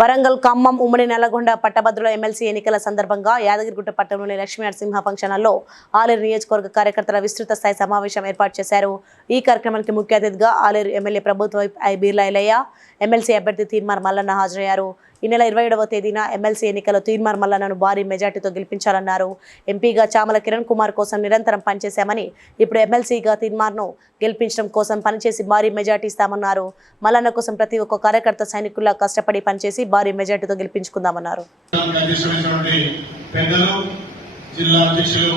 వరంగల్ ఖమ్మం ఉమ్మడి నల్లగొండ పట్టభద్రుల ఎమ్మెల్సీ ఎన్నికల సందర్భంగా యాదగిరిగుట్ట పట్టణంలోని లక్ష్మీ నరసింహ ఫంక్షన్ హాల్లో ఆలేరు నియోజకవర్గ కార్యకర్తల విస్తృత స్థాయి సమావేశం ఏర్పాటు చేశారు. ఈ కార్యక్రమానికి ముఖ్య అతిథిగా ఆలేరు ఎమ్మెల్యే ప్రభుత్వ ఐ బీర్లా ఎలయ్య ఎమ్మెల్సీ అభ్యర్థి తీర్మార్ మల్లన్న హాజరయ్యారు. ఈ నెల ఇరవై ఏడవ తేదీన ఎమ్మెల్సీ ఎన్నికల్లో తీర్మార్ మల్లన్నను భారీ మెజార్టీతో గెలిపించాలన్నారు. ఎంపీగా చామల కిరణ్ కుమార్ కోసం నిరంతరం పనిచేశామని ఇప్పుడు ఎమ్మెల్సీగా తీర్మార్ను గెలిపించడం కోసం పనిచేసి భారీ మెజార్టీ ఇస్తామన్నారు. మల్లన్న కోసం ప్రతి ఒక్క కార్యకర్త సైనికుల్లా కష్టపడి పనిచేసి భారీ మెజార్టీతో గెలిపించుకుందామన్నారు. జిల్లా అధ్యక్షులు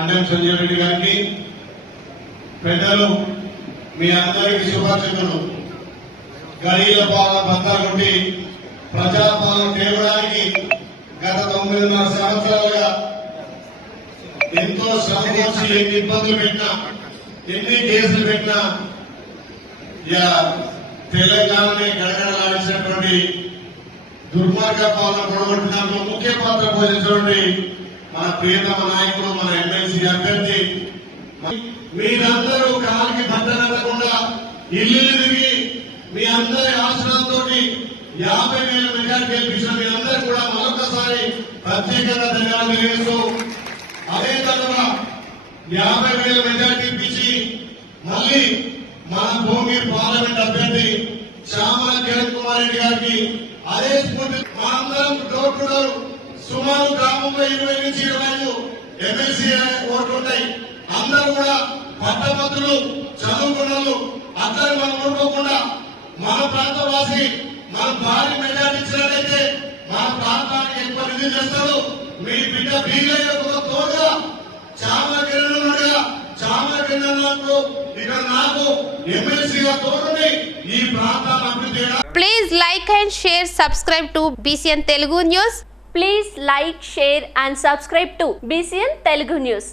అన్నం సంజయ్ రెడ్డి గారికి పెద్దలు మీ అందరికీ శుభాకాంక్షలు. గరీల పాలన భద్ర ప్రజాపాలన తేవడానికి గత తొమ్మిదిన్నర సంవత్సరాలుగా ఎంతో శ్రమ వచ్చి ఎన్ని ఇబ్బందులు పెట్టినా ఎన్ని కేసులు పెట్టినా ఇలా తెలంగాణని గడగడలాడించినటువంటి దుర్మార్గ పాలన పొడగొట్టిన దాంట్లో ముఖ్య పాత్ర పోషించినటువంటి మన ప్రియతమ నాయకుడు మన ఎమ్మెల్సీ అభ్యర్థి. మీరందరూ కాలికి బట్టనకుండా ఇల్లు తిరిగి మీ అందరి ఆశ్రమంతో యాభై వేల మెజార్టీ గెలిపించిన మీరందరూ కూడా మరొకసారి ప్రత్యేకంగా ధన్యవాదాలు తెలియజేస్తూ అదే తరఫున యాభై వేల మెజార్టీ ఇప్పించి మళ్ళీ మన భూమి పార్లమెంట్ అభ్యర్థి శ్యామల కిరణ్ కుమార్ రెడ్డి గారికి అదే స్ఫూర్తి. మనందరం డోర్ టు డోర్ సుమారు గ్రామంలో ఇరవై నుంచి ఇరవై ఐదు ఎమ్మెల్సీ ఓట్లు ఉంటాయి. అందరూ కూడా పట్టభద్రులు చదువుకున్నారు అందరూ మనం ఓడిపోకుండా మన ప్రాంతవాసి మా భారీ మెజార్టీ ఇచ్చినట్లయితే మన ప్రాంతానికి ఎక్కువ నిధి చేస్తారు మీ బిడ్డ బీజేపీ ఒక తోడుగా చాలా కిరణ్ ఉన్నాడుగా చాలా ఇక్కడ నాకు ఎమ్మెల్సీగా తోడుని ఈ ప్రాంతాన్ని అభివృద్ధి please like and share subscribe to BCN Telugu news please like share and subscribe to BCN Telugu news